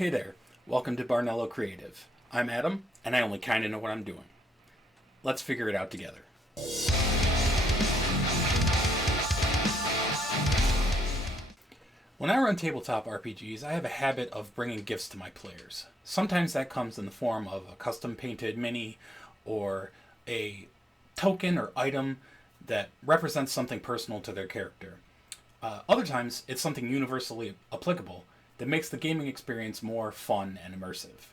Hey there, welcome to Barnello Creative. I'm Adam, and I only kind of know what I'm doing. Let's figure it out together. When I run tabletop RPGs, I have a habit of bringing gifts to my players. Sometimes that comes in the form of a custom painted mini or a token or item that represents something personal to their character. Other times, it's something universally applicable that makes the gaming experience more fun and immersive.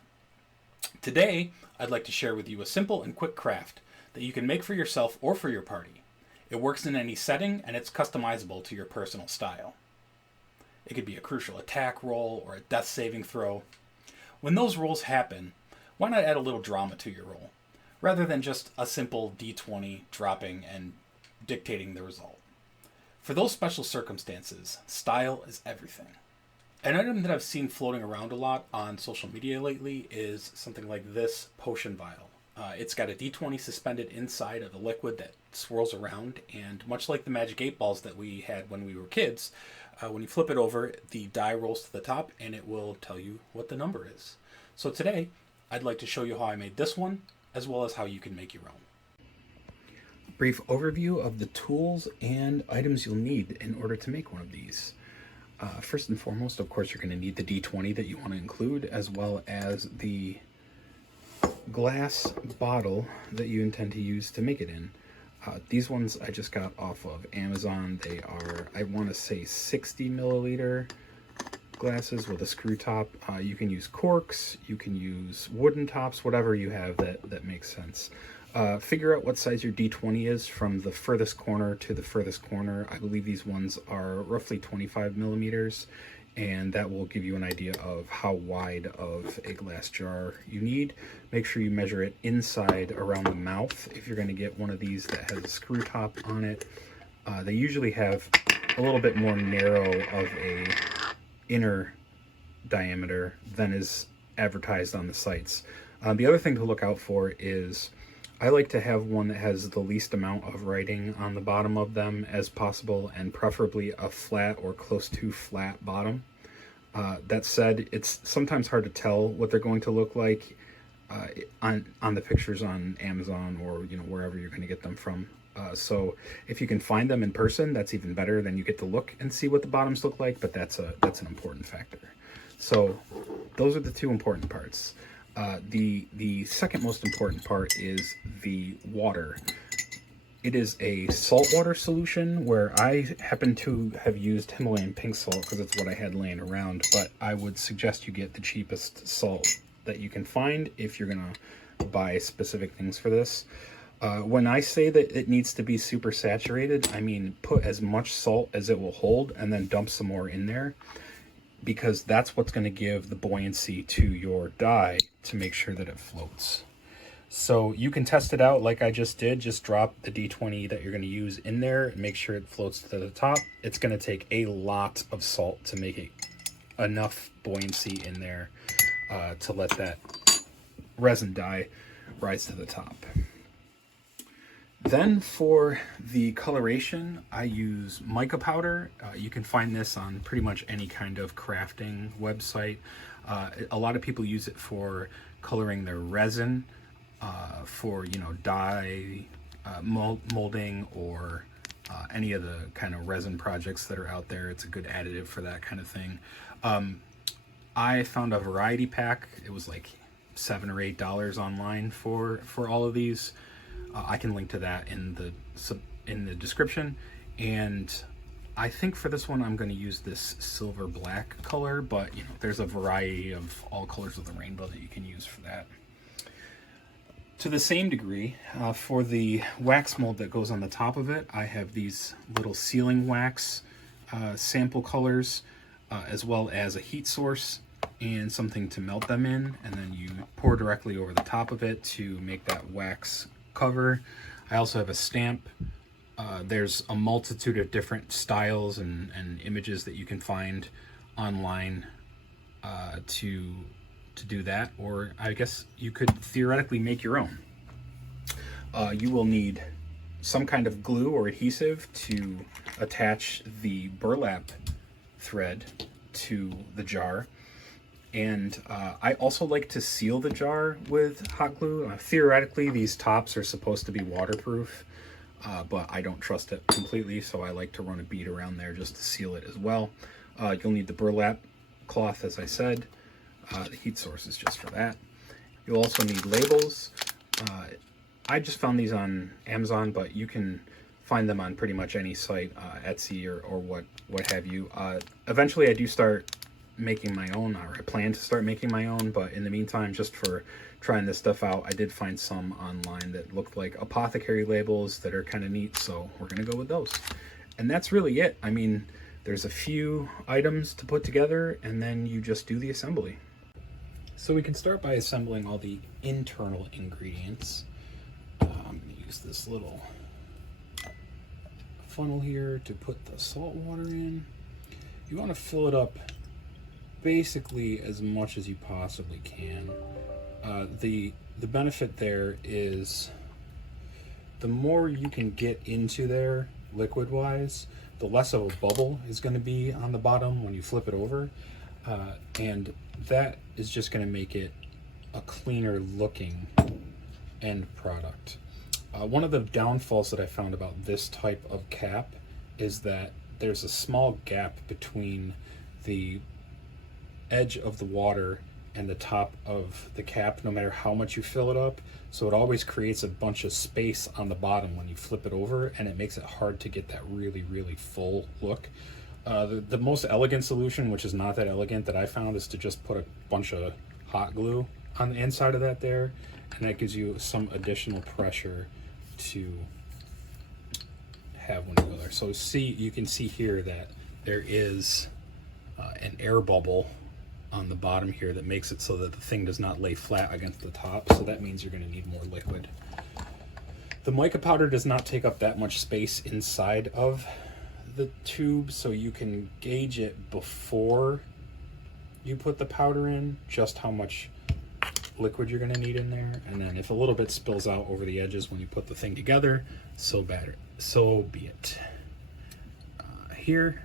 Today, I'd like to share with you a simple and quick craft that you can make for yourself or for your party. It works in any setting and it's customizable to your personal style. It could be a crucial attack roll or a death saving throw. When those rolls happen, why not add a little drama to your roll, rather than just a simple d20 dropping and dictating the result? For those special circumstances, style is everything. An item that I've seen floating around a lot on social media lately is something like this potion vial. It's got a d20 suspended inside of a liquid that swirls around, and much like the magic 8 balls that we had when we were kids, when you flip it over, the die rolls to the top and it will tell you what the number is. So today, I'd like to show you how I made this one, as well as how you can make your own. Brief overview of the tools and items you'll need in order to make one of these. First and foremost, of course, you're going to need the d20 that you want to include, as well as the glass bottle that you intend to use to make it in. These ones I just got off of Amazon. They are, I want to say, 60 milliliter glasses with a screw top. You can use corks, you can use wooden tops, whatever you have that makes sense. Figure out what size your d20 is from the furthest corner to the furthest corner. I believe these ones are roughly 25 millimeters, and that will give you an idea of how wide of a glass jar you need. Make sure you measure it inside around the mouth if you're going to get one of these that has a screw top on it. They usually have a little bit more narrow of a inner diameter than is advertised on the sites. The other thing to look out for is I like to have one that has the least amount of writing on the bottom of them as possible, and preferably a flat or close to flat bottom. That said, it's sometimes hard to tell what they're going to look like on the pictures on Amazon or wherever you're going to get them from. So if you can find them in person, that's even better. Then you get to look and see what the bottoms look like, but that's an important factor. So those are the two important parts. The second most important part is the water. It is a saltwater solution where I happen to have used Himalayan pink salt because it's what I had laying around, but I would suggest you get the cheapest salt that you can find if you're going to buy specific things for this. When I say that it needs to be super saturated, I mean put as much salt as it will hold and then dump some more in there, because that's what's going to give the buoyancy to your die to make sure that it floats. So you can test it out like I just did. Just drop the d20 that you're going to use in there and make sure it floats to the top. It's going to take a lot of salt to make it enough buoyancy in there to let that resin die rise to the top. Then for the coloration, I use mica powder. You can find this on pretty much any kind of crafting website. A lot of people use it for coloring their resin, for die molding, or any of the kind of resin projects that are out there. It's a good additive for that kind of thing. I found a variety pack. It was like $7 or $8 online for all of these. I can link to that in the description. And I think for this one I'm going to use this silver black color, but there's a variety of all colors of the rainbow that you can use for that. To the same degree, for the wax mold that goes on the top of it, I have these little sealing wax sample colors, as well as a heat source and something to melt them in, and then you pour directly over the top of it to make that wax cover. I also have a stamp. There's a multitude of different styles and images that you can find online to do that, or I guess you could theoretically make your own. You will need some kind of glue or adhesive to attach the burlap thread to the jar, And I also like to seal the jar with hot glue. Theoretically, these tops are supposed to be waterproof, but I don't trust it completely, so I like to run a bead around there just to seal it as well. You'll need the burlap cloth, as I said. The heat source is just for that. You'll also need labels. I just found these on Amazon, but you can find them on pretty much any site, Etsy or what have you. Eventually I do start making my own, or I plan to start making my own, but in the meantime, just for trying this stuff out, I did find some online that looked like apothecary labels that are kind of neat, so we're gonna go with those. And that's really it. I mean, there's a few items to put together, and then you just do the assembly. So we can start by assembling all the internal ingredients. I'm gonna use this little funnel here to put the salt water in. You want to fill it up basically as much as you possibly can. The benefit there is the more you can get into there liquid wise, the less of a bubble is going to be on the bottom when you flip it over, and that is just going to make it a cleaner looking end product. One of the downfalls that I found about this type of cap is that there's a small gap between the edge of the water and the top of the cap, no matter how much you fill it up. So it always creates a bunch of space on the bottom when you flip it over, and it makes it hard to get that really, really full look. The most elegant solution, which is not that elegant, that I found is to just put a bunch of hot glue on the inside of that there, and that gives you some additional pressure to have when you go there. So you can see here that there is an air bubble on the bottom here that makes it so that the thing does not lay flat against the top, so that means you're going to need more liquid. The mica powder does not take up that much space inside of the tube, so you can gauge it before you put the powder in, just how much liquid you're going to need in there, and then if a little bit spills out over the edges when you put the thing together, so be it. Here,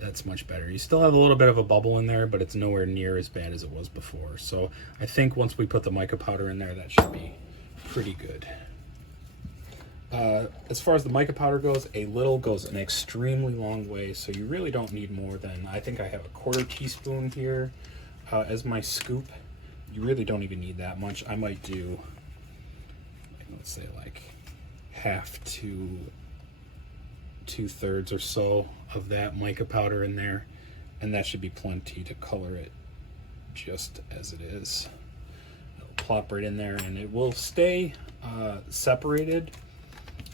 that's much better. You still have a little bit of a bubble in there, but it's nowhere near as bad as it was before. So I think once we put the mica powder in there, that should be pretty good. As far as the mica powder goes, a little goes an extremely long way, so you really don't need more than, I think I have a 1/4 teaspoon here as my scoop. You really don't even need that much. I might do, let's say, like 1/2 to 2/3 or so of that mica powder in there, and that should be plenty to color it just as it is. It'll plop right in there, and it will stay separated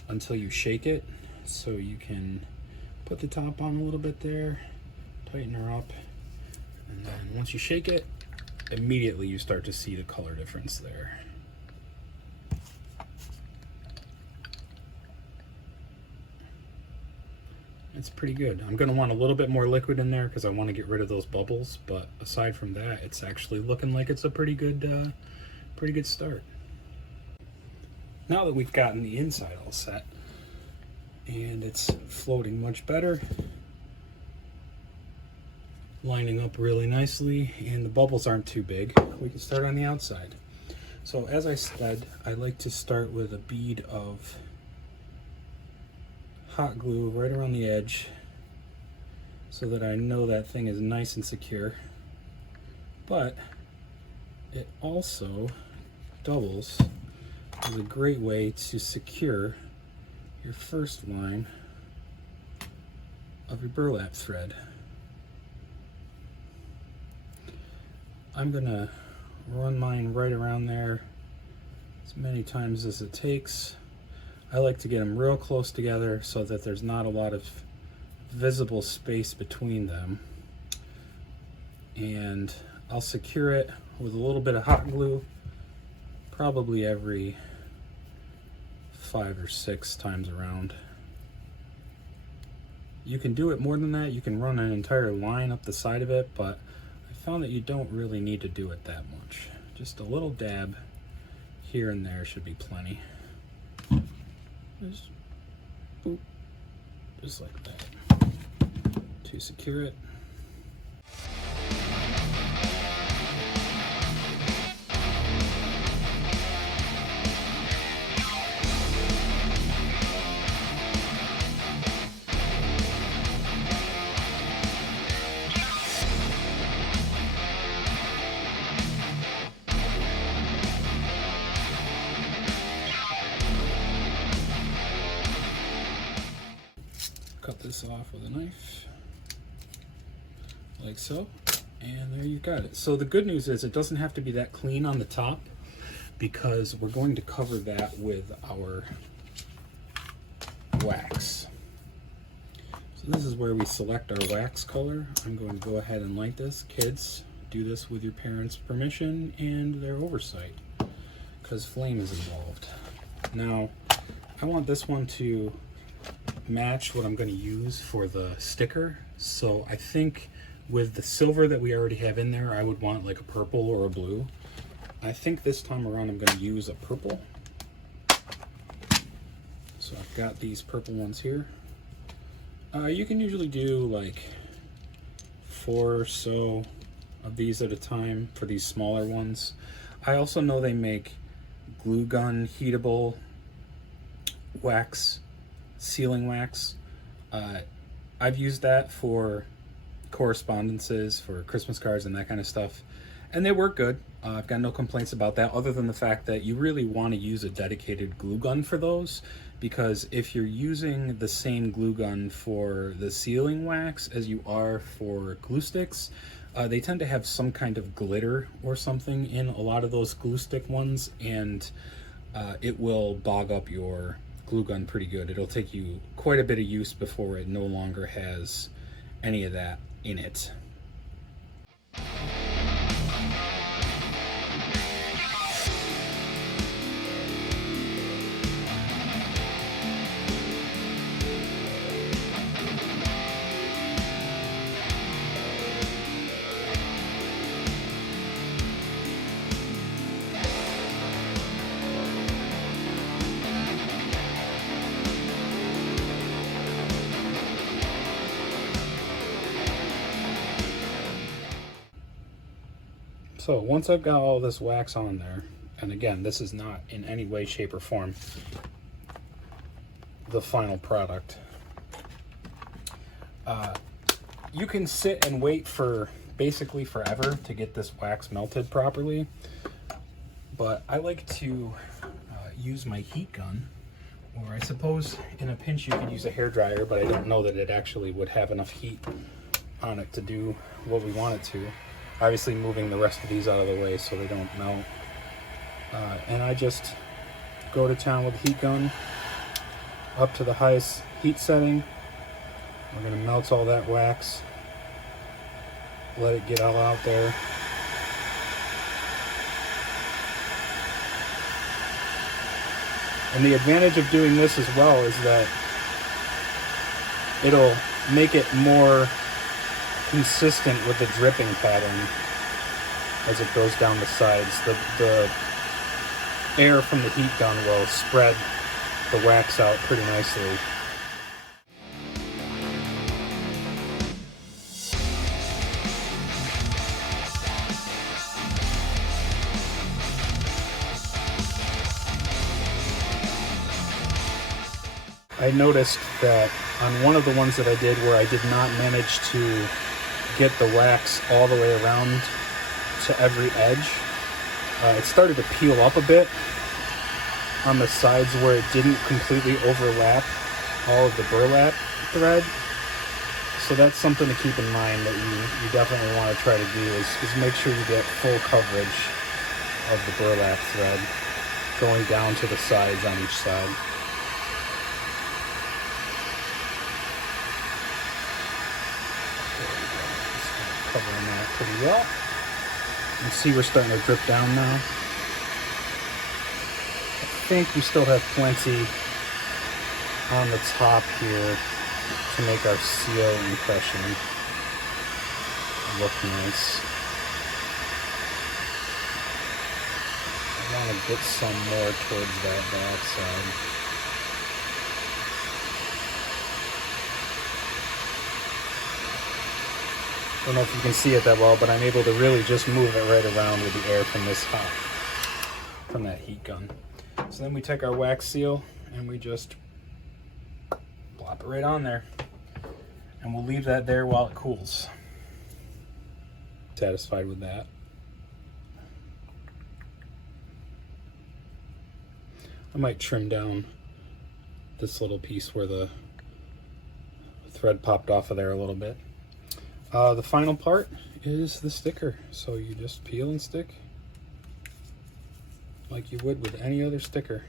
until you shake it. So you can put the top on a little bit there, tighten her up, and then once you shake it, immediately you start to see the color difference there. It's pretty good. I'm going to want a little bit more liquid in there because I want to get rid of those bubbles, but aside from that, it's actually looking like it's a pretty good start. Now that we've gotten the inside all set and it's floating much better, lining up really nicely, and the bubbles aren't too big, we can start on the outside. So as I said, I like to start with a bead of hot glue right around the edge so that I know that thing is nice and secure, but it also doubles as a great way to secure your first line of your burlap thread. I'm gonna run mine right around there as many times as it takes. I like to get them real close together so that there's not a lot of visible space between them. And I'll secure it with a little bit of hot glue, probably every 5 or 6 times around. You can do it more than that. You can run an entire line up the side of it, but I found that you don't really need to do it that much. Just a little dab here and there should be plenty. Just, boop, just like that to secure it. this off with a knife, like so, and there you got it. So the good news is it doesn't have to be that clean on the top, because we're going to cover that with our wax. So this is where we select our wax color. I'm going to go ahead and light this. Kids, do this with your parents' permission and their oversight, because flame is involved. Now, I want this one to match what I'm going to use for the sticker. So I think with the silver that we already have in there, I would want like a purple or a blue. I think this time around I'm going to use a purple. So I've got these purple ones here. You can usually do like 4 or so of these at a time for these smaller ones. I also know they make glue gun heatable wax, sealing wax. I've used that for correspondences, for Christmas cards and that kind of stuff, and they work good. I've got no complaints about that, other than the fact that you really want to use a dedicated glue gun for those, because if you're using the same glue gun for the sealing wax as you are for glue sticks, they tend to have some kind of glitter or something in a lot of those glue stick ones, and it will bog up your glue gun pretty good. It'll take you quite a bit of use before it no longer has any of that in it. So once I've got all this wax on there, and again, this is not in any way, shape, or form the final product, you can sit and wait for basically forever to get this wax melted properly, but I like to use my heat gun, or I suppose in a pinch you could use a hairdryer, but I don't know that it actually would have enough heat on it to do what we want it to. Obviously moving the rest of these out of the way so they don't melt. And I just go to town with the heat gun up to the highest heat setting. We're going to melt all that wax, let it get all out there. And the advantage of doing this as well is that it'll make it more consistent with the dripping pattern as it goes down the sides. The air from the heat gun will spread the wax out pretty nicely. I noticed that on one of the ones that I did where I did not manage to get the wax all the way around to every edge, it started to peel up a bit on the sides where it didn't completely overlap all of the burlap thread. So that's something to keep in mind that you definitely want to try to do is make sure you get full coverage of the burlap thread going down to the sides on each side. Covering that pretty well. You can see we're starting to drip down now. I think we still have plenty on the top here to make our seal impression look nice. I want to get some more towards that back side. I don't know if you can see it that well, but I'm able to really just move it right around with the air from this hot, from that heat gun. So then we take our wax seal and we just plop it right on there. And we'll leave that there while it cools. Satisfied with that. I might trim down this little piece where the thread popped off of there a little bit. The final part is the sticker. So you just peel and stick like you would with any other sticker.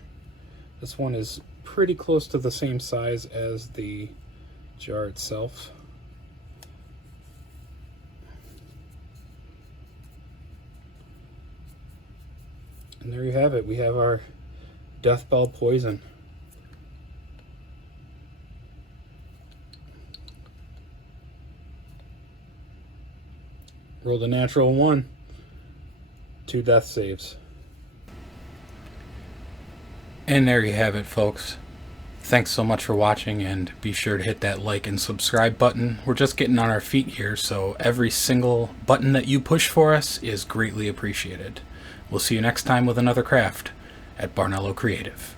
This one is pretty close to the same size as the jar itself. And there you have it. We have our Death Bell Poison. Rolled a natural 1. 2 death saves. And there you have it, folks. Thanks so much for watching, and be sure to hit that like and subscribe button. We're just getting on our feet here, so every single button that you push for us is greatly appreciated. We'll see you next time with another craft at Barnello Creative.